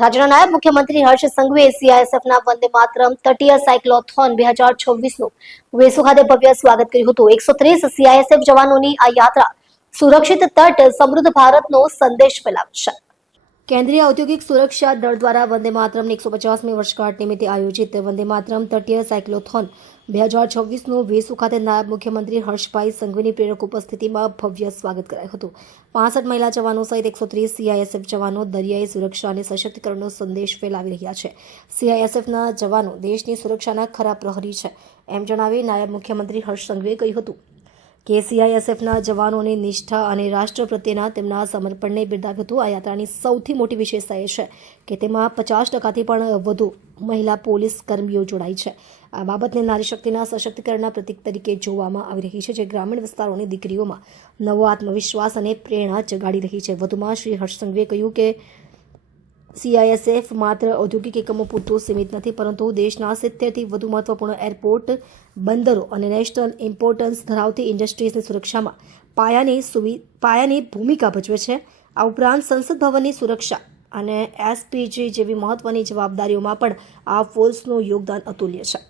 રાજ્યના નાયબ મુખ્યમંત્રી હર્ષ સંઘવીએ સીઆઈએસએફના વંદે માતરમ તટીય સાયક્લોથોન 2026નું વેસુ ખાતે ભવ્ય સ્વાગત કર્યું હતું। 130 સીઆઈએસએફ જવાનોની આ યાત્રા સુરક્ષિત તટ સમૃદ્ધ ભારતનો સંદેશ ફેલાવશે। કેન્દ્રીય ઔદ્યોગિક સુરક્ષા દળ દ્વારા વંદે માતરમની 150મી વર્ષગાંઠ નિમિત્તે આયોજિત વંદે માતરમ તટીય સાયક્લોથોન 2026નું વેસુ ખાતે નાયબ મુખ્યમંત્રી હર્ષભાઈ સંઘવીની પ્રેરક ઉપસ્થિતિમાં ભવ્ય સ્વાગત કરાયું હતું। 65 મહિલા જવાનો સહિત 130 સીઆઈએસએફ જવાનો દરિયાઈ સુરક્ષા અને સશક્તિકરણનો સંદેશ ફેલાવી રહ્યા છે। સીઆઈએસએફના જવાનો દેશની સુરક્ષાના ખરા પ્રહરી છે, એમ જણાવી નાયબ મુખ્યમંત્રી હર્ષ સંઘવીએ કહ્યું હતું કે સીઆઈએસએફના જવાનોની નિષ્ઠા અને રાષ્ટ્ર પ્રત્યેના તેમના સમર્પણને બિરદાવ્યું હતું। આ યાત્રાની સૌથી મોટી વિશેષતા એ છે કે તેમાં 50%થી પણ વધુ મહિલા પોલીસ કર્મીઓ જોડાઈ છે। આ બાબતને નારી શક્તિના સશક્તિકરણના પ્રતીક તરીકે જોવામાં આવી રહી છે, જે ગ્રામીણ વિસ્તારોની દીકરીઓમાં નવો આત્મવિશ્વાસ અને પ્રેરણા જગાડી રહી છે। વધુમાં શ્રી હર્ષ સંઘવીએ કહ્યું કે સીઆઈએસએફ માત્ર ઔદ્યોગિક એકમો પૂરતું સીમિત નથી, પરંતુ દેશના 70થી વધુ મહત્વપૂર્ણ એરપોર્ટ, બંદરો અને નેશનલ ઇમ્પોર્ટન્સ ધરાવતી ઇન્ડસ્ટ્રીઝની સુરક્ષામાં પાયાની ભૂમિકા ભજવે છે। આ ઉપરાંત સંસદ ભવનની સુરક્ષા અને એસપીજી જેવી મહત્વની જવાબદારીઓમાં પણ આ ફોર્સનું યોગદાન અતુલ્ય છે।